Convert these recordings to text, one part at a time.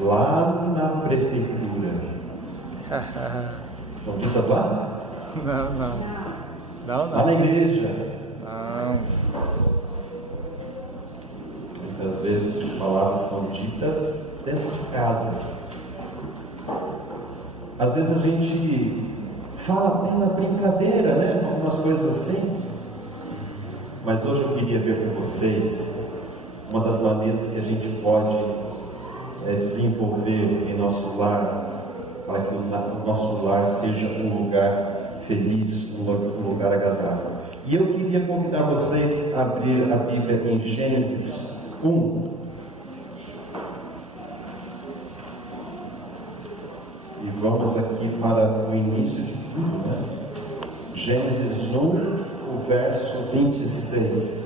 lá na prefeitura. São ditas lá? Não. Lá na igreja. Não. Muitas vezes as palavras são ditas dentro de casa. Às vezes a gente fala até na brincadeira, né? Algumas coisas assim. Mas hoje eu queria ver com vocês uma das maneiras que a gente pode desenvolver em nosso lar, para que o nosso lar seja um lugar feliz, um lugar agradável. E eu queria convidar vocês a abrir a Bíblia em Gênesis 1. E vamos aqui para o início de tudo, né? Gênesis 1, o verso 26.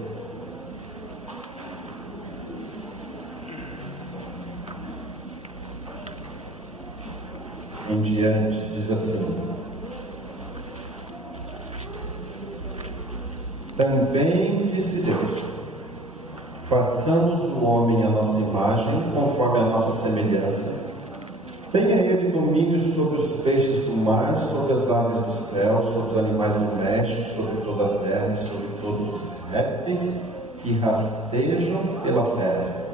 Em diante, diz assim: também disse Deus: façamos o homem à nossa imagem, conforme a nossa semelhança. Tenha ele domínio sobre os peixes do mar, sobre as aves do céu, sobre os animais domésticos, sobre toda a terra e sobre todos os répteis que rastejam pela terra.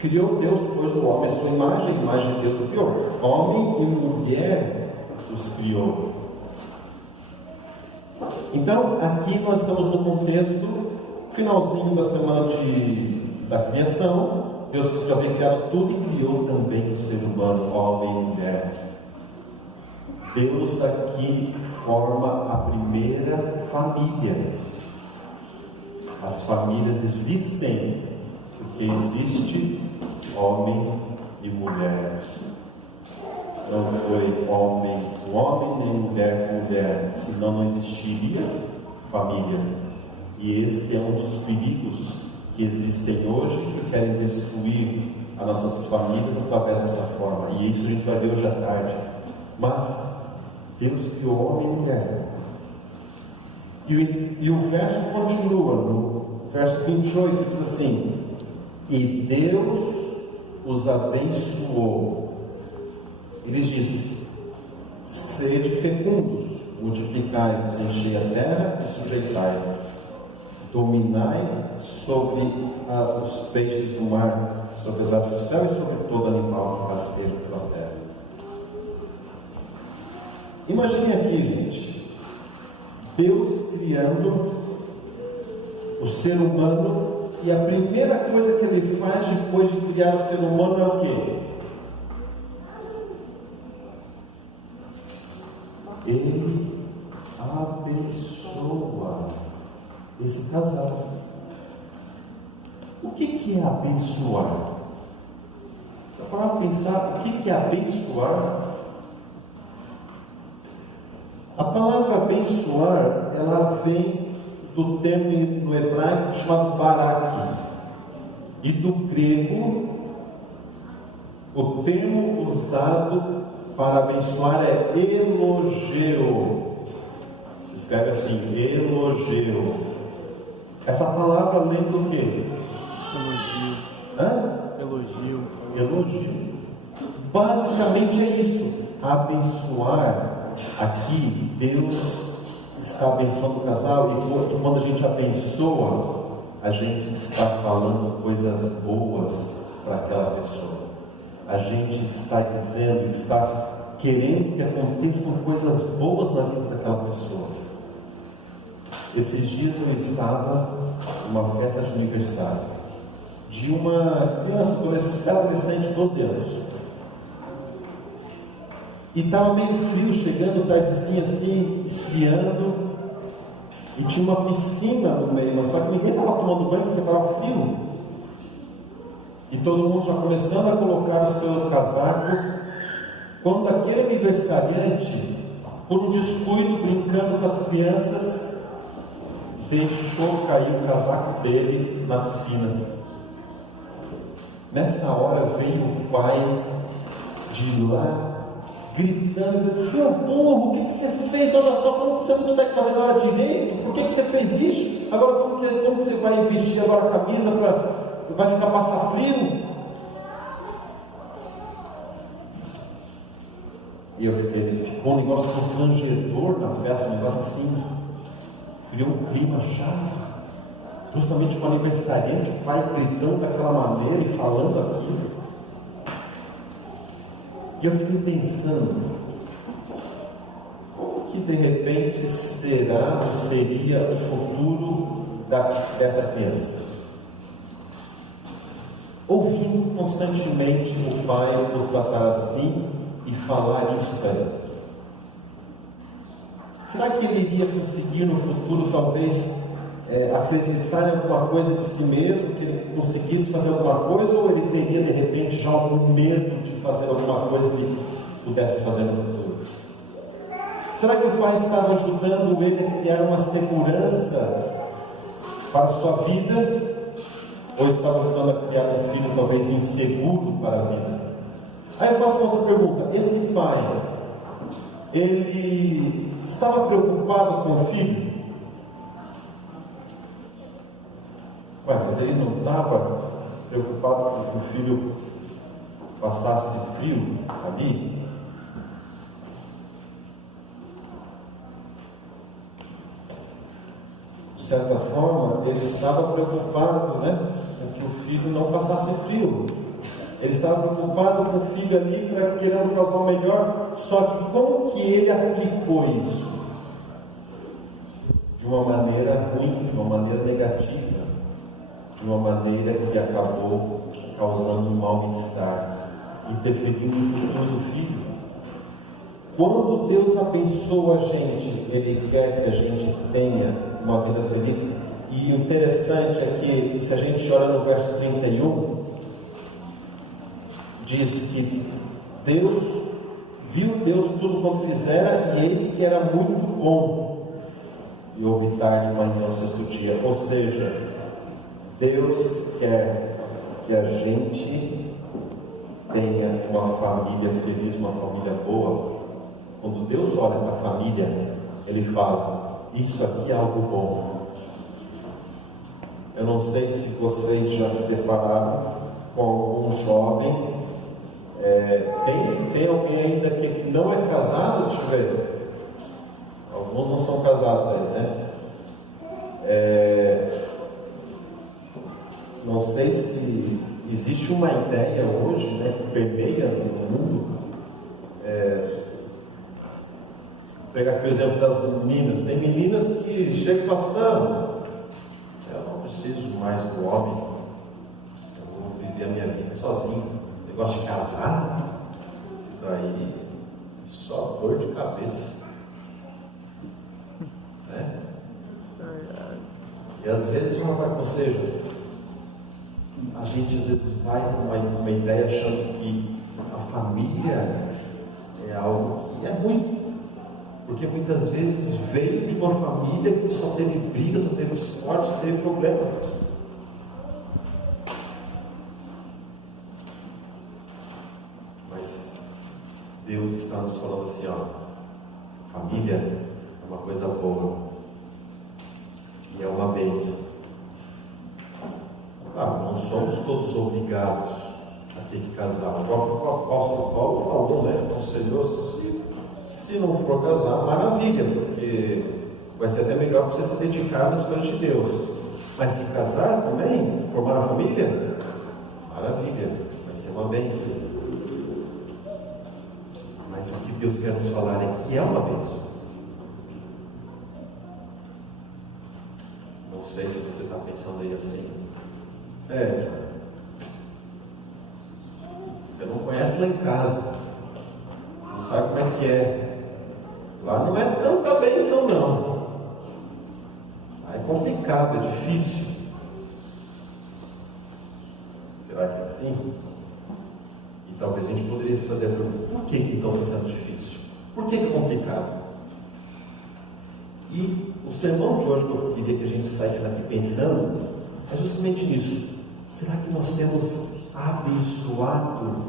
Criou Deus, pois, o homem à sua imagem, a imagem de Deus o criou. Homem e mulher os criou. Então, aqui nós estamos no contexto finalzinho da semana da criação. Deus já havia criado tudo e criou também o ser humano, homem e mulher. Deus aqui forma a primeira família. As famílias existem porque existe homem e mulher. Não foi um homem, nem mulher, senão não existiria família. E esse é um dos perigos que existem hoje, que querem destruir as nossas famílias através dessa forma. E isso a gente vai ver hoje à tarde. Mas Deus criou homem e mulher. E o verso continua, no verso 28, diz assim: e Deus os abençoou. Ele disse: sede fecundos, multiplicai-vos, enchei a terra e sujeitai-a. Dominai sobre os peixes do mar, sobre as aves do céu e sobre todo animal que rasteja pela terra. Imagine aqui, gente, Deus criando o ser humano, e a primeira coisa que ele faz depois de criar o ser humano é o quê? Ele abençoa esse casal. O que é abençoar? Para pensar, o que é abençoar? A palavra abençoar, ela vem do termo no hebraico chamado barak, e do grego, o termo usado para abençoar é elogio. Se escreve assim, elogio. Essa palavra lembra o quê? Elogio. Elogio. Basicamente é isso. Abençoar. Aqui, Deus está abençoando o casal, e quando a gente abençoa, a gente está falando coisas boas para aquela pessoa. A gente está dizendo, está querendo que aconteçam coisas boas na vida daquela pessoa. Esses dias eu estava numa festa de aniversário de uma criança, adolescente de 12 anos. E estava meio frio, chegando tardezinha assim, esfriando, e tinha uma piscina no meio, mas só que ninguém estava tomando banho porque estava frio. E todo mundo já começando a colocar o seu casaco, quando aquele aniversariante, por um descuido, brincando com as crianças, deixou cair o casaco dele na piscina. Nessa hora veio o pai de lá, gritando: seu burro, o que você fez? Olha só, como você não consegue fazer nada direito? Por que você fez isso? Agora como que você vai vestir agora a camisa vai ficar passar frio? E ficou um negócio constrangedor na festa, um negócio assim, criou um clima chato. Justamente com o aniversariante, o pai gritando daquela maneira e falando aquilo. E eu fiquei pensando, como que de repente será ou seria o futuro dessa criança? Ouvindo constantemente o pai o tratar assim e falar isso para ele. Será que ele iria conseguir no futuro talvez acreditar em alguma coisa de si mesmo, que ele conseguisse fazer alguma coisa, ou ele teria de repente já algum medo de fazer alguma coisa que pudesse fazer no futuro? Será que o pai estava ajudando ele a criar uma segurança para a sua vida, ou estava ajudando a criar um filho talvez inseguro para a vida? Aí eu faço uma outra pergunta: esse pai, ele estava preocupado com o filho? Ué, mas ele não estava preocupado com que o filho passasse frio ali? De certa forma, ele estava preocupado, né, com que o filho não passasse frio. Ele estava preocupado com o filho ali, querendo causar o melhor. Só que como que ele aplicou isso? De uma maneira ruim, de uma maneira negativa, de uma maneira que acabou causando um mal-estar, interferindo no futuro do filho. Quando Deus abençoa a gente, Ele quer que a gente tenha uma vida feliz. E o interessante é que, se a gente olha no verso 31, diz que viu Deus tudo quanto fizera, e eis que era muito bom. E houve tarde, manhã, ao sexto dia. Ou seja, Deus quer que a gente tenha uma família feliz, uma família boa. Quando Deus olha para a família, Ele fala: isso aqui é algo bom. Eu não sei se vocês já se depararam com um jovem. Tem alguém ainda que não é casado? Deixa eu ver. Alguns não são casados aí, né? Não sei se existe uma ideia hoje, né, que permeia no mundo. Pegar aqui o exemplo das meninas. Tem meninas que chegam e falam assim: não, eu não preciso mais do homem, eu vou viver a minha vida sozinho. O negócio de casar, isso daí só dor de cabeça, né? E às vezes ou seja, a gente às vezes vai com uma ideia achando que a família é algo que é ruim, porque muitas vezes veio de uma família que só teve briga, só teve esporte, só teve problema. Mas Deus está nos falando assim, família é uma coisa boa e é uma bênção. Não somos todos obrigados a ter que casar. O próprio apóstolo Paulo falou, né? Aconselhou: se não for casar, maravilha, porque vai ser até melhor para você se dedicar nas coisas de Deus. Mas se casar também, formar a família, maravilha, vai ser uma bênção. Mas o que Deus quer nos falar é que é uma bênção. Não sei se você está pensando aí assim. Você não conhece lá em casa, não sabe como é que é. Lá não é tanta bênção não. Lá é complicado, é difícil. Será que é assim? E talvez a gente poderia se fazer a pergunta: por que então está sendo difícil? Por que é complicado? E o sermão de hoje que eu queria que a gente saísse daqui pensando é justamente nisso. Será que nós temos abençoado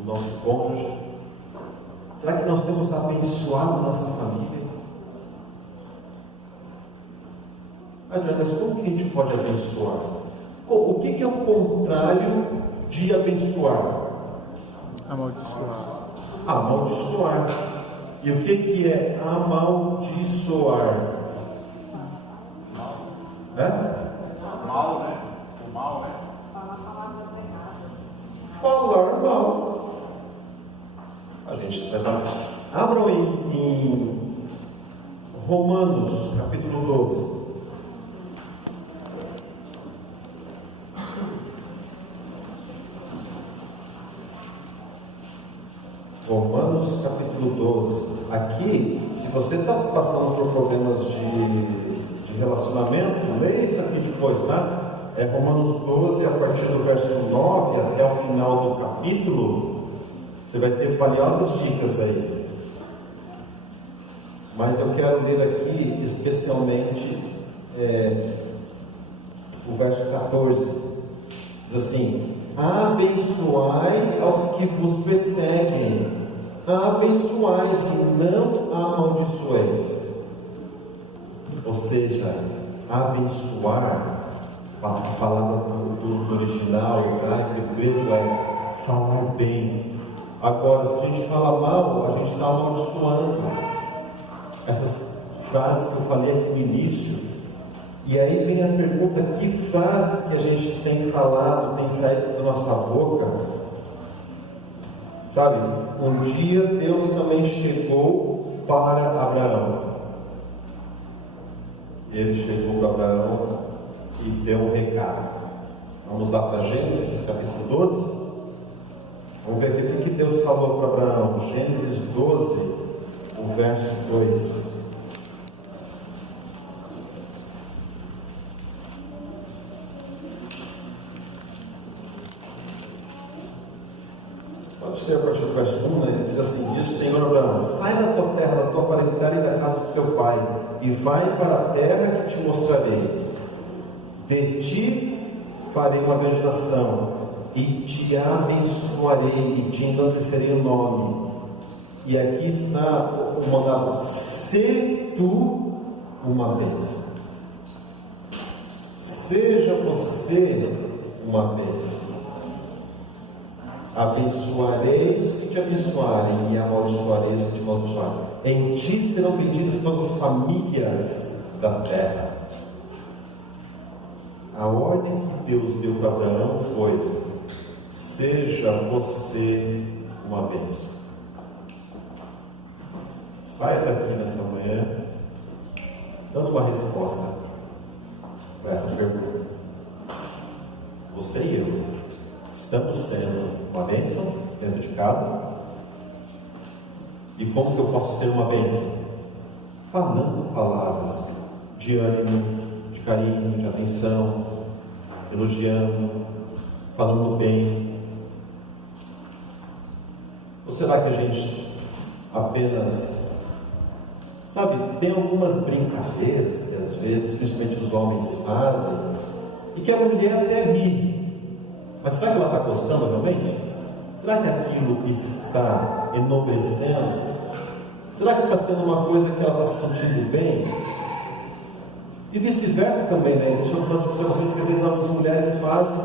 o nosso cônjuge? Será que nós temos abençoado a nossa família? Mas como que a gente pode abençoar? O que é o contrário de abençoar? Amaldiçoar. amaldiçoar. E o que é amaldiçoar? Mal, né? O mal, né? Falar mal. A gente vai dar. Abram em Romanos, capítulo 12. Romanos, capítulo 12. Aqui, se você está passando por problemas de relacionamento, leia isso aqui depois, tá? É Romanos 12, a partir do verso 9 até o final do capítulo. Você vai ter valiosas dicas aí. Mas eu quero ler aqui, especialmente, o verso 14. Diz assim: abençoai aos que vos perseguem, abençoais e não amaldiçoeis. Ou seja, abençoar, a palavra do original hebraico, do grego, é falar bem. Agora, se a gente fala mal, a gente está amaldiçoando. Essas frases que eu falei aqui no início. E aí vem a pergunta: que frases que a gente tem falado, tem saído da nossa boca? Sabe, um dia Deus também chegou para Abraão. Ele chegou para Abraão e deu um recado. Vamos lá para Gênesis capítulo 12. Vamos ver aqui o que Deus falou para Abraão. Gênesis 12, o verso 2. Pode ser a partir do verso 1, né? Diz assim: diz o Senhor Abraão: sai da tua terra, da tua parentela e da casa do teu pai, e vai para a terra que te mostrarei. De ti farei uma grande nação, e te abençoarei, e te engrandecerei o nome. E aqui está o mandado: se tu uma bênção. Seja você uma bênção. Abençoarei os que te abençoarem, e amaldiçoarei os que te amaldiçoarem. Em ti serão benditas todas as famílias da terra. A ordem que Deus deu para Abraão foi: seja você uma bênção. Saia daqui nesta manhã dando uma resposta para essa pergunta. Você e eu estamos sendo uma bênção dentro de casa? E como que eu posso ser uma bênção? Falando palavras de ânimo, de carinho, de atenção, elogiando, falando bem. Ou será que a gente apenas, sabe, tem algumas brincadeiras que às vezes, principalmente os homens fazem, e que a mulher até ri? Mas será que ela está gostando realmente? Será que aquilo está enobrecendo? Será que está sendo uma coisa que ela está se sentindo bem? E vice-versa também, né? Existem algumas observações que às vezes as mulheres fazem.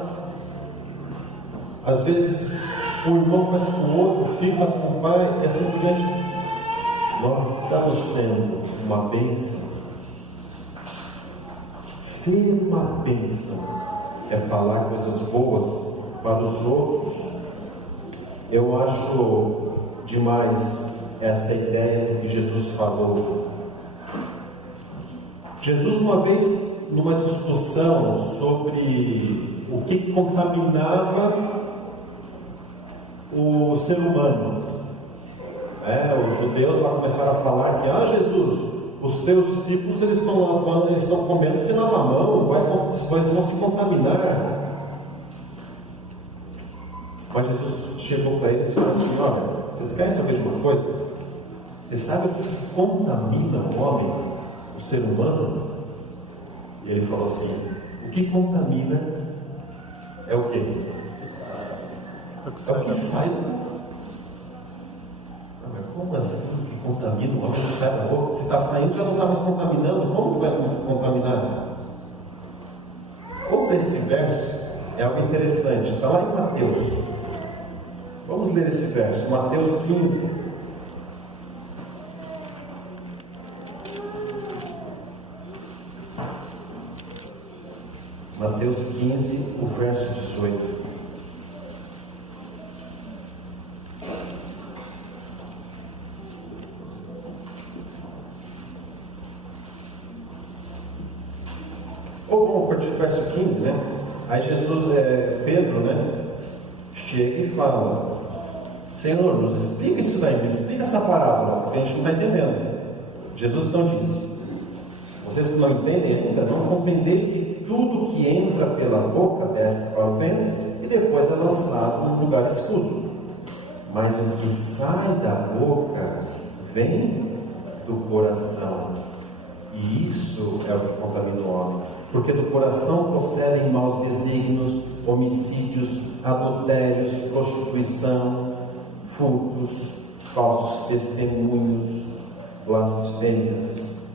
Às vezes o irmão faz com o outro, o filho faz com o pai, e assim por diante. Nós estamos sendo uma bênção. Ser uma bênção é falar coisas boas para os outros. Eu acho demais essa ideia que Jesus falou. Jesus, uma vez, numa discussão sobre o que contaminava o ser humano, os judeus lá começaram a falar que: Jesus, os teus discípulos eles estão lavando, eles estão comendo sem lavar a mão, eles vão se contaminar. Mas Jesus chegou para eles e falou assim: olha, vocês querem saber de uma coisa? Vocês sabem o que contamina o homem, o ser humano? E ele falou assim: o que contamina é o quê? É o que sai. Mas como assim o que contamina o homem que sai da boca? Se está saindo já não está mais contaminando, como que vai contaminar? Ou esse verso é algo interessante, está lá em Mateus. Vamos ler esse verso, Mateus 15. Mateus 15, o verso 18. Ou vamos partir do verso 15, né? Aí Jesus, Pedro, né? Chega e fala: Senhor, nos explica isso daí, me explica essa parábola, porque a gente não está entendendo. Jesus não disse: vocês que não entendem ainda, não compreendeis que tudo que entra pela boca desce para o ventre e depois é lançado num lugar escuso. Mas o que sai da boca vem do coração, e isso é o que contamina o homem. Porque do coração procedem maus desígnios, homicídios, adultérios, prostituição, furtos, falsos testemunhos, blasfêmias.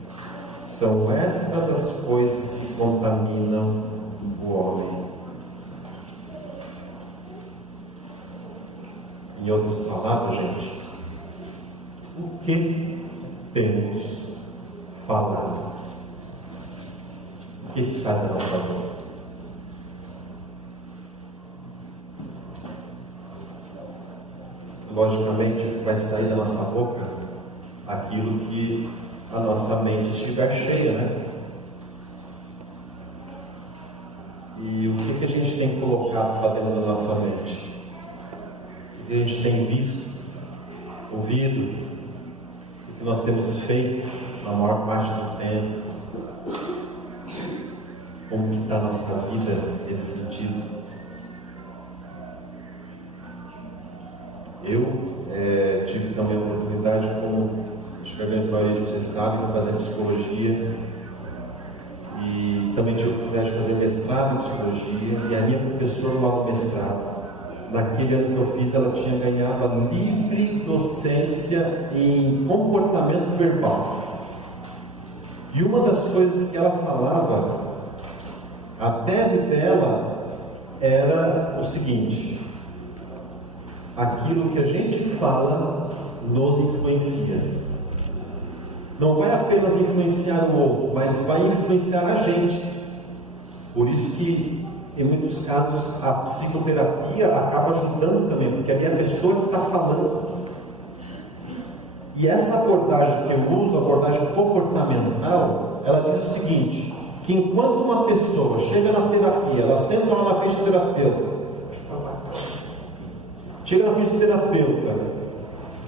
São estas as coisas que contaminam o homem. Em outras palavras, gente, o que temos falado? O que sai da nossa boca? Logicamente, vai sair da nossa boca aquilo que a nossa mente estiver cheia, né? E o que a gente tem colocado para dentro da nossa mente? O que a gente tem visto, ouvido, o que nós temos feito na maior parte do tempo? Como que está a nossa vida nesse sentido? Eu tive também a oportunidade, como acho que a grande maioria de vocês sabem, de fazer psicologia, e também tive a oportunidade de fazer mestrado em psicologia, e a minha professora lá no mestrado, naquele ano que eu fiz, ela tinha ganhado a livre docência em comportamento verbal. E uma das coisas que ela falava, a tese dela era o seguinte: aquilo que a gente fala nos influencia. Não vai apenas influenciar o outro, mas vai influenciar a gente. Por isso que, em muitos casos, a psicoterapia acaba ajudando também, porque ali é a pessoa que está falando. E essa abordagem que eu uso, a abordagem comportamental, ela diz o seguinte: que enquanto uma pessoa chega na terapia, ela senta lá na frente do terapeuta, chega na frente do terapeuta,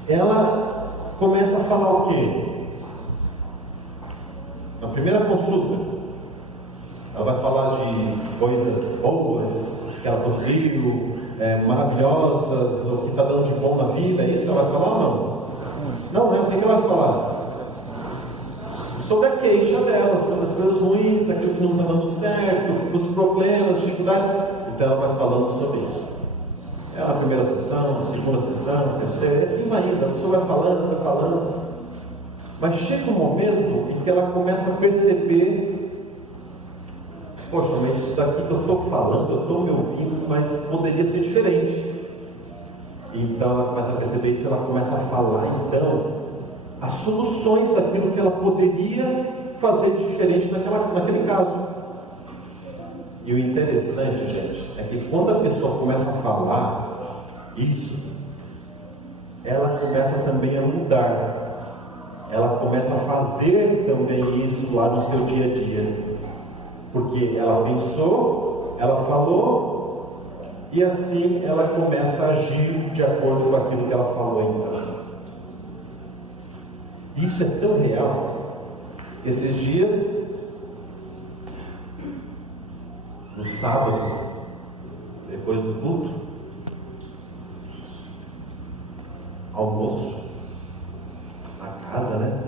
ela começa a falar o quê? Na primeira consulta, ela vai falar de coisas boas que ela produziu, maravilhosas, o que está dando de bom na vida. É isso que ela vai falar ou não? Não, né? O que ela vai falar? Sobre a queixa dela, sobre as coisas ruins, aquilo que não está dando certo, os problemas, as dificuldades. Então ela vai falando sobre isso. É a primeira sessão, a segunda sessão, a terceira, e assim vai indo. A pessoa vai falando. Mas chega um momento em que ela começa a perceber: poxa, mas isso daqui que eu estou falando, eu estou me ouvindo, mas poderia ser diferente. Então ela começa a perceber isso, ela começa a falar, então, as soluções daquilo que ela poderia fazer de diferente naquele caso. E o interessante, gente, é que quando a pessoa começa a falar isso, ela começa também a mudar. Ela começa a fazer também isso lá no seu dia a dia. Porque ela pensou, ela falou, e assim ela começa a agir de acordo com aquilo que ela falou então. Isso é tão real. Esses dias, no sábado, depois do culto, almoço na casa, né?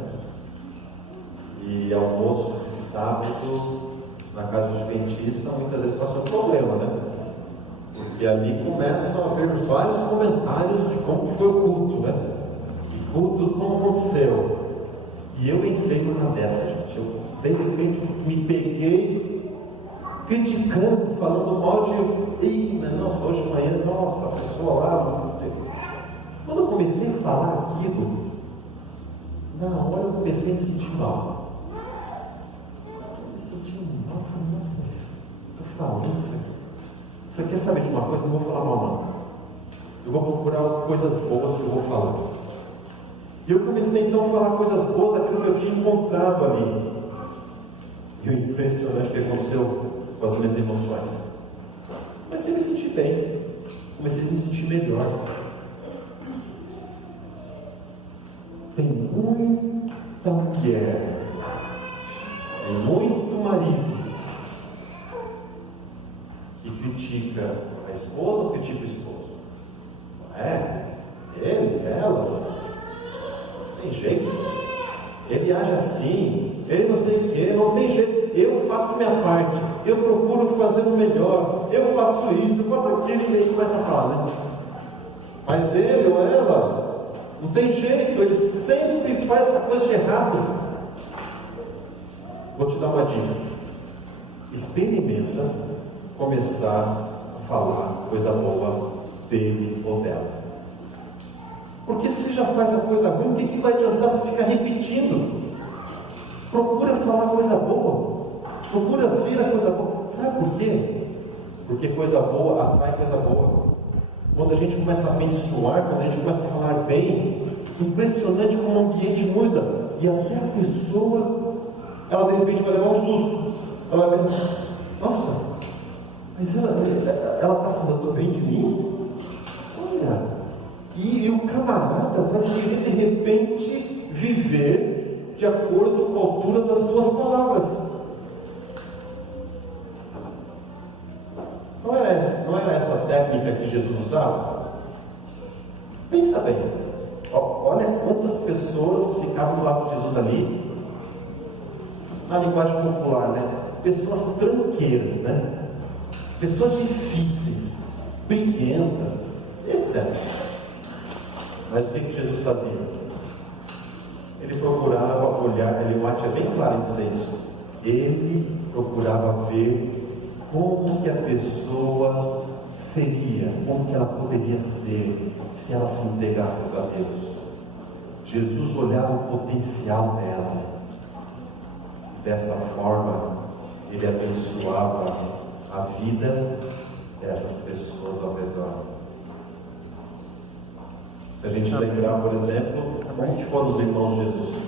E almoço de sábado na casa do adventista muitas vezes passa um problema, né? Porque ali começam a haver vários comentários de como foi o culto, né? E culto como aconteceu. E eu entrei numa dessa, gente. Eu de repente me peguei criticando, falando mal de. Ei, mas nossa, hoje de manhã, nossa, a pessoa lá. comecei a falar aquilo, na hora eu comecei a me sentir mal. Eu me senti mal, eu falei, nossa, mas estou falando isso aqui. Eu falei, quer saber de uma coisa? Não vou falar mal não. Eu vou procurar coisas boas que eu vou falar. E eu comecei então a falar coisas boas daquilo que eu tinha encontrado ali. E o impressionante que aconteceu com as minhas emoções. Comecei a me sentir bem. Comecei a me sentir melhor. Tem muita mulher, tem muito marido que critica a esposa ou critica o esposo. Ele, ela, não tem jeito. Ele age assim, ele não sei o que, não tem jeito. Eu faço minha parte, eu procuro fazer o melhor, eu faço isso, eu faço aquilo, e aí começa a falar, né? Mas ele ou ela, não tem jeito, ele sempre faz essa coisa de errado. Vou te dar uma dica. Experimenta começar a falar coisa boa dele ou dela. Porque se já faz a coisa ruim, o que vai adiantar você ficar repetindo? Procura falar coisa boa. Procura ver a coisa boa. Sabe por quê? Porque coisa boa atrai coisa boa. Quando a gente começa a abençoar, quando a gente começa a falar bem, impressionante como o ambiente muda. E até a pessoa, ela de repente vai levar um susto. Ela vai pensar, nossa, mas ela está falando bem de mim? Olha. E o camarada vai querer de repente viver de acordo com a altura das tuas palavras. Não era essa técnica que Jesus usava? Pensa bem. Olha quantas pessoas ficavam do lado de Jesus ali, na linguagem popular, né? Pessoas tranqueiras, né? Pessoas difíceis, briguentas, etc. Mas o que Jesus fazia? Ele procurava olhar, Mate é bem claro em dizer isso. Ele procurava ver como que a pessoa seria, como que ela poderia ser, se ela se entregasse para Deus. Jesus olhava o potencial dela. Dessa forma, ele abençoava a vida dessas pessoas ao redor. Se a gente lembrar, por exemplo, como que foram os irmãos de Jesus?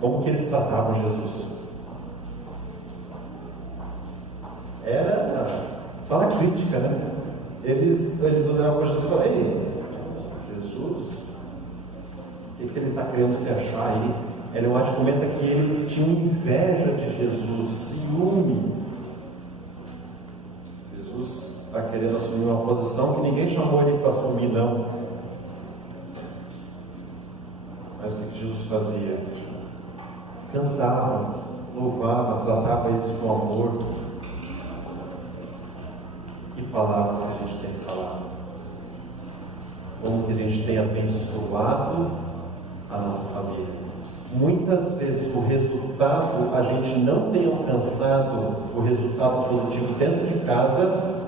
Como que eles tratavam Jesus? Era só na crítica, né? Eles olhavam para Jesus e falavam, ei, Jesus, o que ele está querendo se achar aí? Ellen White comenta que eles tinham inveja de Jesus, ciúme. Jesus está querendo assumir uma posição que ninguém chamou ele para assumir, não. Mas o que Jesus fazia? Cantava, louvava, tratava eles com amor. Que palavras que a gente tem que falar? Como que a gente tem abençoado a nossa família? Muitas vezes o resultado, a gente não tem alcançado o resultado positivo dentro de casa,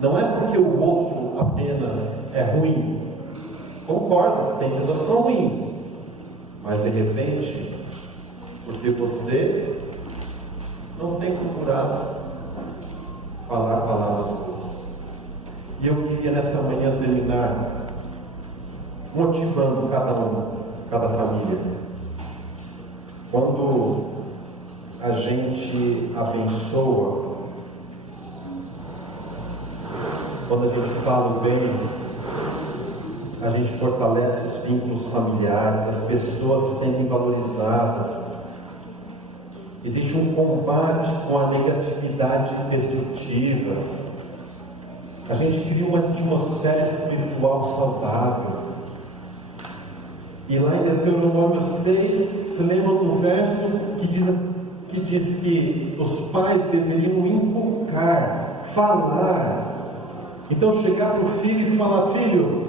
não é porque o outro apenas é ruim. Concordo, tem pessoas que são ruins, mas de repente, porque você não tem procurado falar palavras boas. E eu queria nesta manhã terminar motivando cada família. Quando a gente abençoa, quando a gente fala bem, a gente fortalece os vínculos familiares, as pessoas se sentem valorizadas. Existe um combate com a negatividade destrutiva. A gente cria uma atmosfera espiritual saudável. E lá em Deuteronômio 6, se lembra do verso que diz que os pais deveriam inculcar, falar. Então chegar para o filho e falar, filho,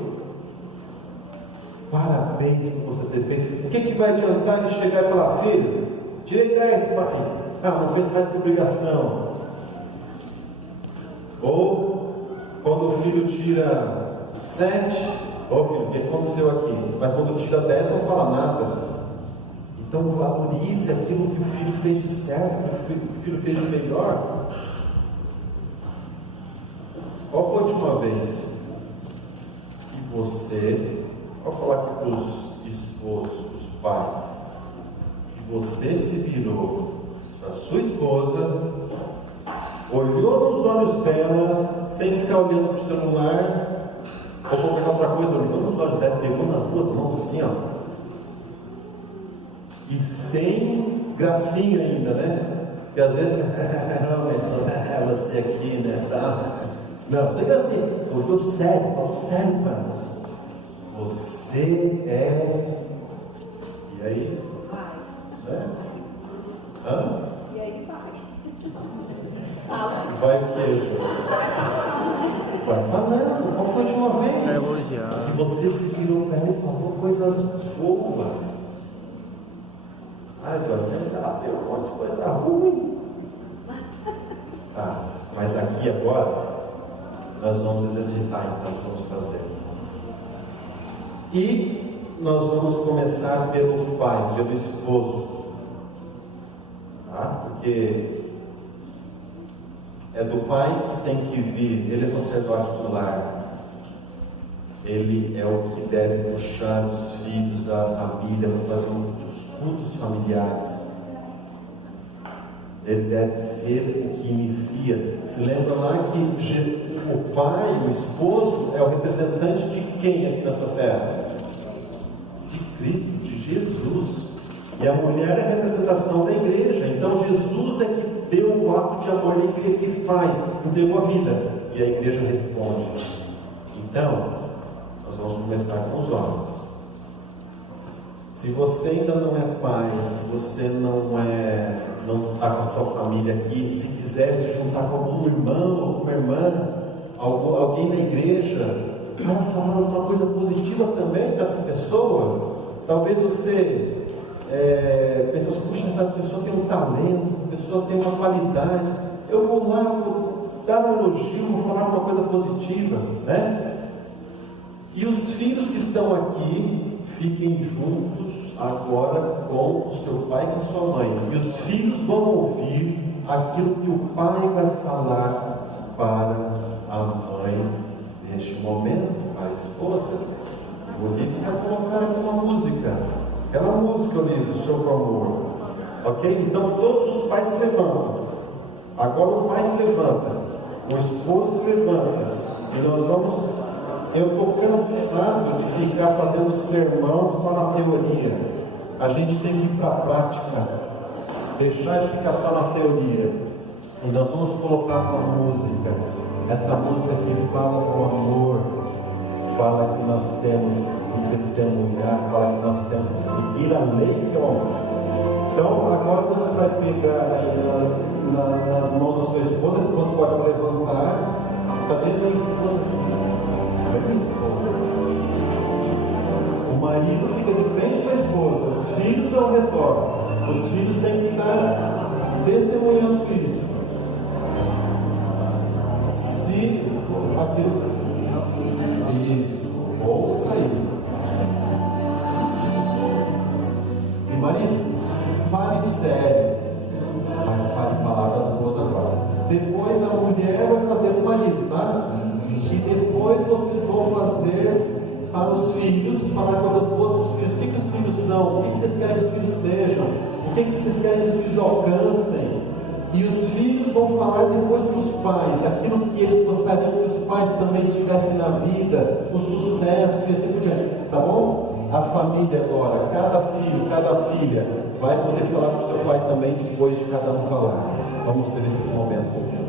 parabéns por você ter feito. O que vai adiantar ele chegar e falar, filho, tirei 10, pai. Não fez mais que obrigação. Ou quando o filho tira 7. Ô filho, o que aconteceu aqui? Mas quando tira 10 não fala nada. Então valorize aquilo que o filho fez de certo, aquilo que o filho fez de melhor. Qual foi a última vez que você, vou falar aqui para os esposos, para os pais, que você se virou para sua esposa, olhou nos olhos dela, sem ficar olhando para o celular, ou qualquer outra coisa, olhou nos olhos dela, pegou nas duas mãos assim, ó, e sem gracinha ainda, né? Porque às vezes, você aqui, né? Tá? Não, sem gracinha, olhou sério, falou sério para nós. Você é. E aí? Vai. Né? Hã? E aí vai. Fala. Vai o quê, Ju? Vai falando. Qual foi a última vez? Vai elogiar. Que você se virou para ela e falou coisas boas. Ai, Jorge, mas ela tem um monte de coisa ruim. Tá, mas aqui agora nós vamos exercitar, então nós vamos fazer. E nós vamos começar pelo pai, pelo esposo. Tá? Porque é do pai que tem que vir, ele é sacerdote do lar. Ele é o que deve puxar os filhos da família para fazer os cultos familiares. Ele deve ser o que inicia. Se lembra lá que o pai, o esposo, é o representante de quem aqui nessa terra? De Cristo, de Jesus. E a mulher é a representação da igreja. Então Jesus é que deu o ato de amor, ele é que faz, entregou a vida. E a igreja responde. Então, nós vamos começar com os homens. Se você ainda não é pai, se você não está com a sua família aqui, se quiser se juntar com algum irmão, alguma irmã, alguém da igreja, para falar uma coisa positiva também para essa pessoa. Talvez você pense assim, puxa, essa pessoa tem um talento, essa pessoa tem uma qualidade, eu vou lá, vou dar um elogio, vou falar uma coisa positiva, né? E os filhos que estão aqui, fiquem juntos agora com o seu pai e com a sua mãe. E os filhos vão ouvir aquilo que o pai vai falar para a mãe neste momento, para a esposa. O Olívio vai colocar aqui uma música. Aquela música, Olívio, sobre o amor. Ok? Então todos os pais se levantam. Agora o pai se levanta. O esposo se levanta. E nós vamos. Eu estou cansado de ficar fazendo sermão só na teoria. A gente tem que ir para a prática, deixar de ficar só na teoria. E nós vamos colocar uma música. Essa música que fala com amor, fala que nós temos que testemunhar, fala que nós temos que seguir a lei que é o amor. Então agora você vai pegar aí nas mãos da sua esposa, a esposa pode se levantar. Cadê minha esposa aqui? O marido fica de frente com a esposa, os filhos ao redor. Os filhos têm que estar testemunhando isso. Se aquilo. Isso, ou sair. E marido, fale sério, mas fale palavras boas agora. Depois a mulher vai fazer o marido, tá? E depois vocês vão fazer para os filhos, falar coisas boas para os filhos. O que os filhos são? O que vocês querem que os filhos sejam? O que vocês querem que os filhos alcancem? E os filhos vão falar depois para os pais, aquilo que eles gostariam que os pais também tivessem na vida, o sucesso e assim por diante. Tá bom? A família agora, cada filho, cada filha, vai poder falar para o seu pai também depois de cada um falar. Vamos ter esses momentos aqui.